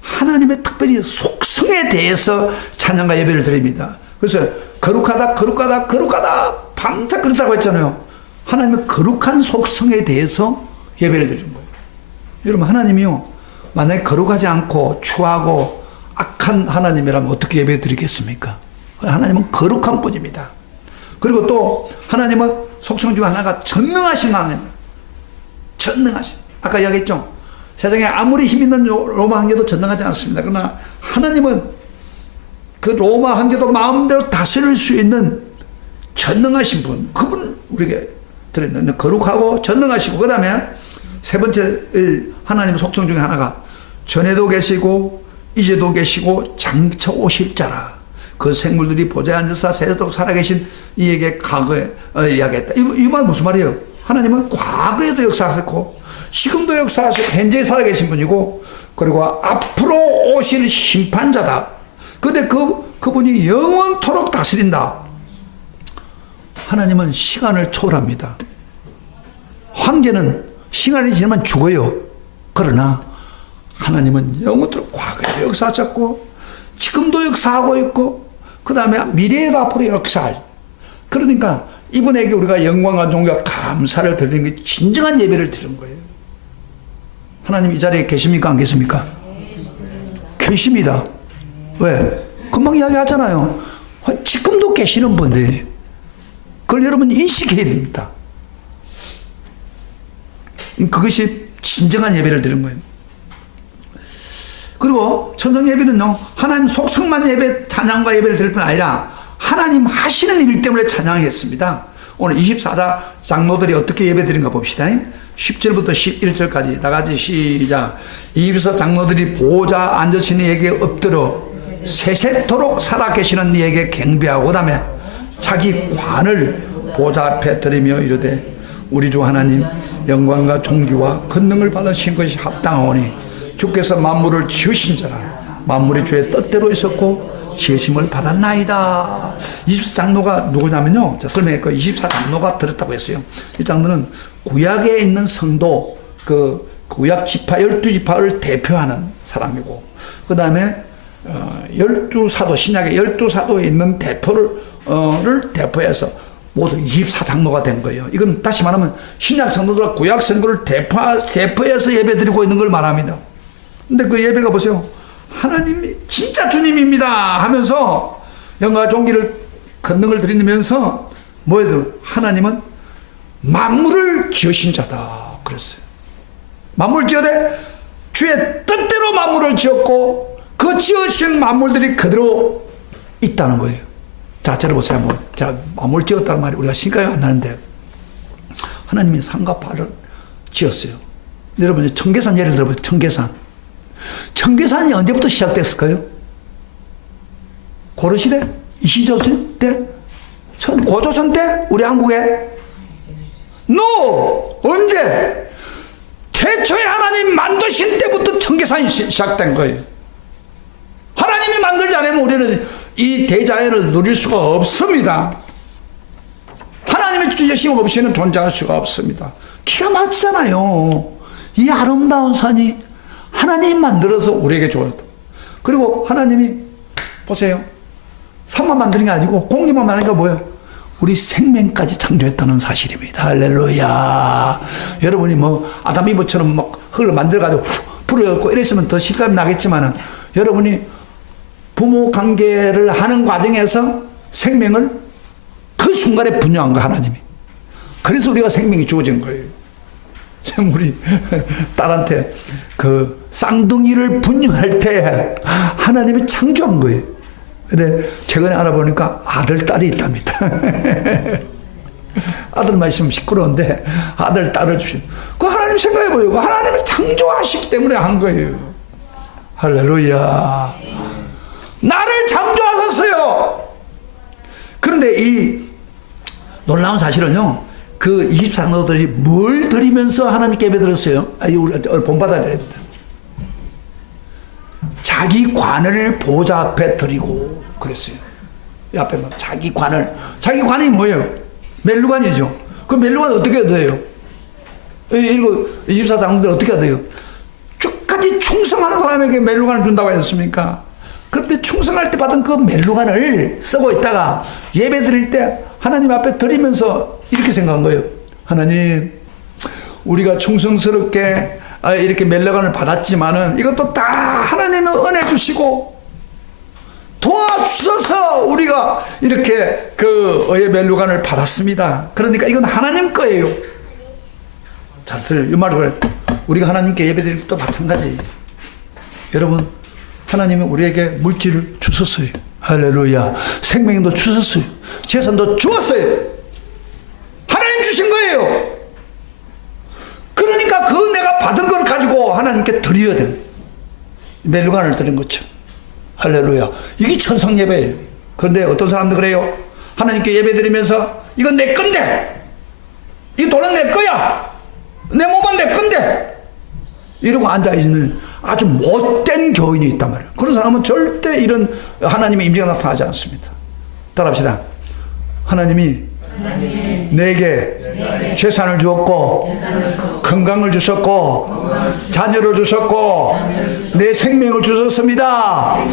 하나님의 특별히 속성에 대해서 찬양과 예배를 드립니다. 그래서 거룩하다 거룩하다 거룩하다 밤새 그렇다고 했잖아요. 하나님의 거룩한 속성에 대해서 예배를 드리는 거예요. 여러분 하나님이요, 만약에 거룩하지 않고 추하고 악한 하나님이라면 어떻게 예배 드리겠습니까? 하나님은 거룩한 분입니다. 그리고 또 하나님은 속성 중 하나가 전능하신 하나님. 전능하신. 아까 이야기했죠. 세상에 아무리 힘 있는 로마 황제도 전능하지 않습니다. 그러나 하나님은 그 로마 황제도 마음대로 다스릴 수 있는 전능하신 분, 그분 우리에게 드렸는데 거룩하고 전능하시고, 그 다음에 세 번째 하나님의 속성 중에 하나가 전에도 계시고 이제도 계시고 장차 오실 자라. 그 생물들이 보좌에 앉아서 세세토록 살아계신 이에게 과거에 이야기했다. 이 말 무슨 말이에요? 하나님은 과거에도 역사하셨고 지금도 역사하시고 현재 살아계신 분이고, 그리고 앞으로 오실 심판자다. 근데 그분이 영원토록 다스린다. 하나님은 시간을 초월합니다. 황제는 시간이 지나면 죽어요. 그러나 하나님은 영원토록 과거에도 역사하셨고 지금도 역사하고 있고 그 다음에 미래에도 앞으로 역사할. 그러니까 이분에게 우리가 영광과 존귀와 감사를 드리는 게 진정한 예배를 드리는 거예요. 하나님 이 자리에 계십니까? 안 계십니까? 계십니다. 왜? 금방 이야기하잖아요. 지금도 계시는 분들, 그걸 여러분 인식해야 됩니다. 그것이 진정한 예배를 드리는 거예요. 그리고 천성 예배는요, 하나님 속성만 예배, 찬양과 예배를 드릴 뿐 아니라 하나님 하시는 일 때문에 찬양했습니다. 오늘 24자 장로들이 어떻게 예배 드린가 봅시다. 10절부터 11절까지 나같이 시작. 24 장로들이 보호자 앉으신 이에게 엎드려 세세토록 살아계시는 이에게 경배하고, 그 다음에 자기 관을 보좌 앞에 드리며 이르되 우리 주 하나님 영광과 존귀와 권능을 받으신 것이 합당하오니 주께서 만물을 지으신 자라. 만물이 주의 뜻대로 있었고 지으심을 받았나이다. 24장로가 누구냐면요, 설명했고 24장로가 들었다고 했어요. 이 장로는 구약에 있는 성도, 그 구약 지파 12지파를 대표하는 사람이고, 그 다음에 12사도, 신약의 12사도에 있는 를 대표해서 모두 24장로가 된 거예요. 이건 다시 말하면 신약 성도들과 구약 성도를 대표해서 예배드리고 있는 걸 말합니다. 근데 그 예배가 보세요. 하나님이 진짜 주님입니다 하면서 영광과 존귀를 권능을 드리면서 뭐예요? 하나님은 만물을 지으신 자다 그랬어요. 만물을 지어대 주의 뜻대로 만물을 지었고 그 지으신 만물들이 그대로 있다는 거예요. 자, 들어보세요. 자, 만물 지었다는 말이 우리가 신감이 안 나는데, 하나님이 산과 바를 지었어요. 여러분, 청계산 예를 들어보세요. 청계산이 언제부터 시작됐을까요? 고려시대? 이시조선 때? 고조선 때? 우리 한국에? 언제? 태초에 하나님 만드신 때부터 청계산이 시작된 거예요. 하나님이 만들지 않으면 우리는 이 대자연을 누릴 수가 없습니다. 하나님의 주제심 없이는 존재할 수가 없습니다. 기가 막히잖아요. 이 아름다운 산이 하나님이 만들어서 우리에게 줘야 돼. 그리고 하나님이 보세요. 산만 만드는 게 아니고 공기만 만드는 게 뭐예요? 우리 생명까지 창조했다는 사실입니다. 할렐루야. 여러분이 아담 이브처럼 막 흙을 만들어가지고 불어갖고 이랬으면 더 실감이 나겠지만은, 여러분이 부모 관계를 하는 과정에서 생명을 그 순간에 분유한 거 하나님이. 그래서 우리가 생명이 주어진 거예요. 우리 딸한테 그 쌍둥이를 분유할 때 하나님이 창조한 거예요. 근데 최근에 알아보니까 아들, 딸이 있답니다. 아들만 있으면 시끄러운데 아들, 딸을 주신. 그 하나님 생각해보요. 하나님이 창조하시기 때문에 한 거예요. 할렐루야. 나를 창조하셨어요. 그런데 이 놀라운 사실은요, 그 24장로들이 뭘 드리면서 하나님께 예배 드렸어요? 우리 본받아야 됩니다. 자기 관을 보좌 앞에 드리고 그랬어요. 이 앞에 자기 관이 뭐예요? 멜루관이죠. 그 멜루관 어떻게 얻어요? 24장로들 어떻게 얻어요? 끝까지 충성하는 사람에게 멜루관을 준다고 했습니까? 그런데 충성할 때 받은 그 멜루관을 쓰고 있다가 예배 드릴 때 하나님 앞에 드리면서 이렇게 생각한 거예요. 하나님, 우리가 충성스럽게 이렇게 멜루관을 받았지만은 이것도 다 하나님은 은혜 주시고 도와주셔서 우리가 이렇게 그 멜루관을 받았습니다. 그러니까 이건 하나님 거예요. 잘 써요. 이 말을 우리가 하나님께 예배 드릴 때도 마찬가지예요. 여러분, 하나님은 우리에게 물질을 주셨어요. 할렐루야. 생명도 주셨어요. 재산도 주었어요. 하나님 주신 거예요. 그러니까 그 내가 받은 걸 가지고 하나님께 드려야 돼. 멜루간을 드린 거죠. 할렐루야. 이게 천상 예배예요. 그런데 어떤 사람들 그래요. 하나님께 예배 드리면서 이건 내 건데, 이 돈은 내 거야, 내 몸은 내 건데, 이러고 앉아있는 아주 못된 교인이 있단 말이에요. 그런 사람은 절대 이런 하나님의 임재가 나타나지 않습니다. 따라합시다. 하나님이 내게 재산을 주었고, 건강을 주셨고, 자녀를 주셨고, 내 생명을 주셨습니다.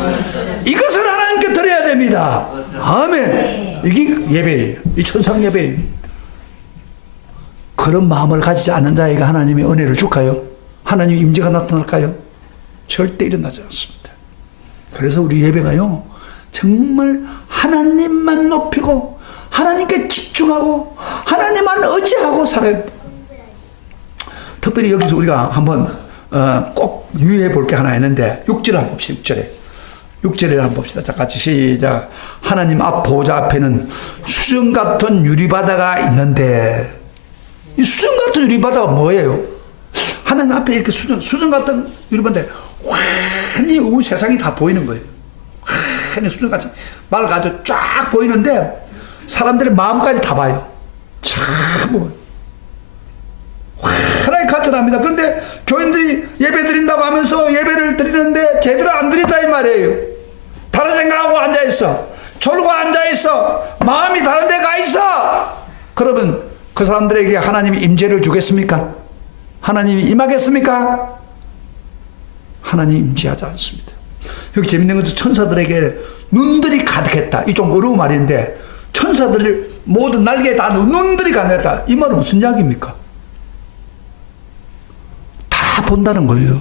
이것을 하나님께 드려야 됩니다. 아멘. 이게 예배예요. 이 천상 예배예요. 그런 마음을 가지지 않는 자에게 하나님이 은혜를 줄까요? 하나님의 임재가 나타날까요? 절대 일어나지 않습니다. 그래서 우리 예배가요, 정말 하나님만 높이고 하나님께 집중하고 하나님만 의지하고 살아야 돼요. 특별히 여기서 우리가 한번 꼭 유의해 볼 게 하나 있는데 6절을 한번 봅시다. 6절에 한번 봅시다. 자, 같이 시작. 하나님 앞 보좌 앞에는 수정 같은 유리바다가 있는데, 이 수정 같은 유리바다가 뭐예요? 하나님 앞에 이렇게 수정 같은 유리바다인데 환히 세상이 다 보이는 거예요. 환히 수정같이 맑아져 쫙 보이는데 사람들의 마음까지 다 봐요. 참 보여요. 환하게 가천합니다. 그런데 교인들이 예배 드린다고 하면서 예배를 드리는데 제대로 안 드린다 이 말이에요. 다른 생각하고 앉아있어. 졸고 앉아있어. 마음이 다른 데 가 있어. 그러면 그 사람들에게 하나님이 임재를 주겠습니까? 하나님이 임하겠습니까? 하나님 임재하지 않습니다. 여기 재밌는 것은 천사들에게 눈들이 가득했다. 이 좀 어려운 말인데, 천사들을 모든 날개에 다 눈들이 가득했다. 이 말은 무슨 이야기입니까? 다 본다는 거예요.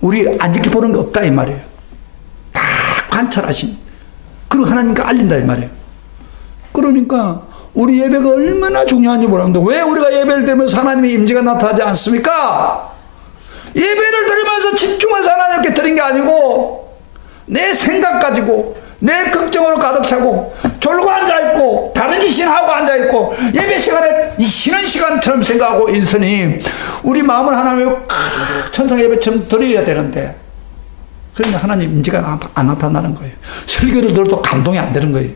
우리 안 지켜 보는 게 없다 이 말이에요. 다 관찰하신, 그리고 하나님께 알린다 이 말이에요. 그러니까 우리 예배가 얼마나 중요한지 모르는데 왜 우리가 예배를 드리면서 하나님의 임재가 나타나지 않습니까? 예배를 드리면서 집중해서 하나님께 드린 게 아니고 내 생각 가지고 내 걱정으로 가득 차고 졸고 앉아있고 다른 짓이나 하고 앉아있고 예배 시간에 쉬는 시간처럼 생각하고 있으니 우리 마음을 하나님의 천상 예배처럼 드려야 되는데, 그러면 하나님 임재가 안 나타나는 거예요. 설교를 들어도 감동이 안 되는 거예요.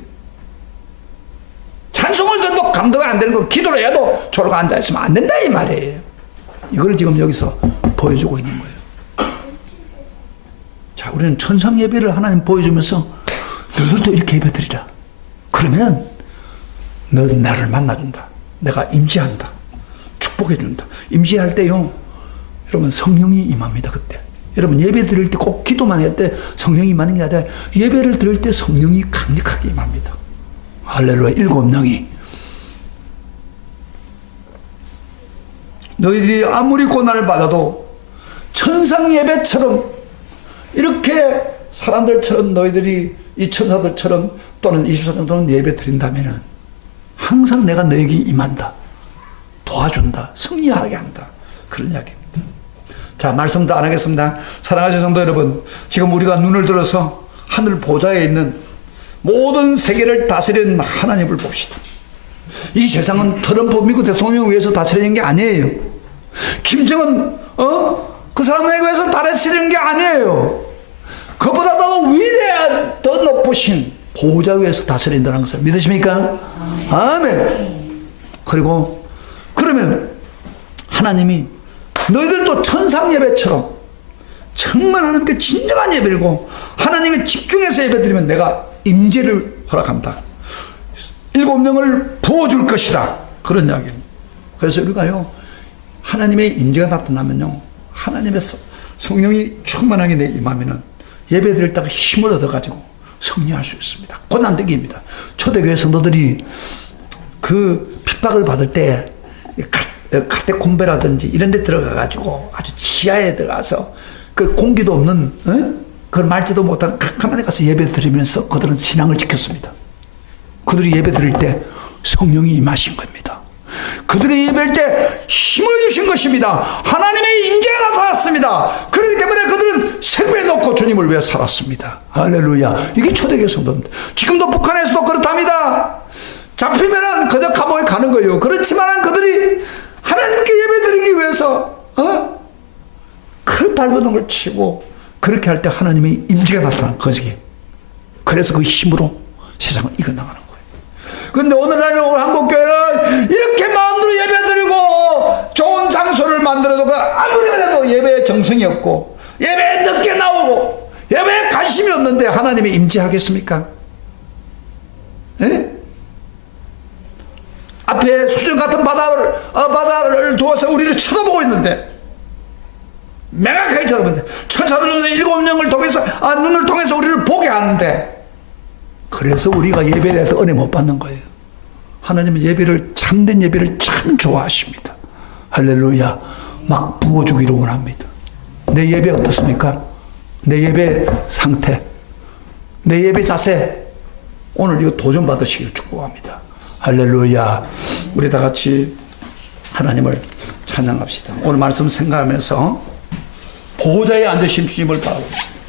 찬송을 들어도 감동이 안 되는 거, 기도를 해도 졸고 앉아있으면 안 된다 이 말이에요. 이걸 지금 여기서 보여주고 있는 거예요. 자, 우리는 천상 예배를 하나님 보여주면서 너희들도 이렇게 예배 드리라. 그러면 너는 나를 만나준다. 내가 임재한다. 축복해준다. 임재할 때요, 여러분 성령이 임합니다. 그때 여러분 예배 드릴 때 꼭 기도만 할 때 성령이 임하는 게 아니라 예배를 드릴 때 성령이 강력하게 임합니다. 할렐루야. 7명이 너희들이 아무리 고난을 받아도 천상 예배처럼 이렇게 사람들처럼 너희들이 이 천사들처럼 또는 24시간 동안 예배 드린다면 항상 내가 너에게 임한다. 도와준다. 승리하게 한다. 그런 이야기입니다. 자, 말씀도 안 하겠습니다. 사랑하시는 성도 여러분, 지금 우리가 눈을 들어서 하늘 보좌에 있는 모든 세계를 다스리는 하나님을 봅시다. 이 세상은 트럼프 미국 대통령을 위해서 다스리는 게 아니에요. 김정은 그 사람에게 위해서 다스리는 게 아니에요. 그보다 더 위대한 더 높으신 보호자 위에서 다스린다는 것을 믿으십니까? 아멘. 그리고 그러면 하나님이 너희들도 천상 예배처럼 정말 하나님께 진정한 예배이고 하나님의 집중해서 예배드리면 내가 임재를 허락한다. 7명을 부어줄 것이다. 그런 이야기입니다. 그래서 우리가요, 하나님의 임재가 나타나면요, 하나님의 성령이 충만하게 내 임하면은 예배 드릴 때가 힘을 얻어가지고 승리할 수 있습니다. 고난되기입니다. 초대교회 성도들이 그 핍박을 받을 때 카테콤베라든지 이런 데 들어가가지고 아주 지하에 들어가서 그 공기도 없는, 그걸 말지도 못한 캄캄한 데 가서 예배 드리면서 그들은 신앙을 지켰습니다. 그들이 예배 드릴 때 성령이 임하신 겁니다. 그들이 예배할 때 힘을 주신 것입니다. 하나님의 임재가 나타났습니다. 그렇기 때문에 그들은 생명에 놓고 주님을 위해 살았습니다. 할렐루야. 이게 초대교회 성도입니다. 지금도 북한에서도 그렇답니다. 잡히면은 그저 감옥에 가는 거예요. 그렇지만 그들이 하나님께 예배드리기 위해서 그 발버둥을 치고 그렇게 할 때 하나님의 임재가 나타난 거지. 그래서 그 힘으로 세상을 이겨나가는 거예요. 근데 오늘날 한국교회는 이렇게 마음으로 예배드리고 좋은 장소를 만들어도 그 아무리 그래도 예배에 정성이 없고 예배에 늦게 나오고 예배에 관심이 없는데 하나님이 임재하겠습니까? 예? 앞에 수정 같은 바다를 두어서 우리를 쳐다보고 있는데 명확하게 쳐다보는데 천사들 일곱 영을 통해서 눈을 통해서 우리를 보게 하는데 그래서 우리가 예배에 대해서 은혜 못 받는 거예요. 하나님은 예배를 참된 예배를 참 좋아하십니다. 할렐루야. 막 부어주기를 원합니다. 내 예배 어떻습니까? 내 예배 상태, 내 예배 자세 오늘 이거 도전받으시기를 축복합니다. 할렐루야. 우리 다 같이 하나님을 찬양합시다. 오늘 말씀 생각하면서 보호자에 앉으신 주님을 바라봅시다.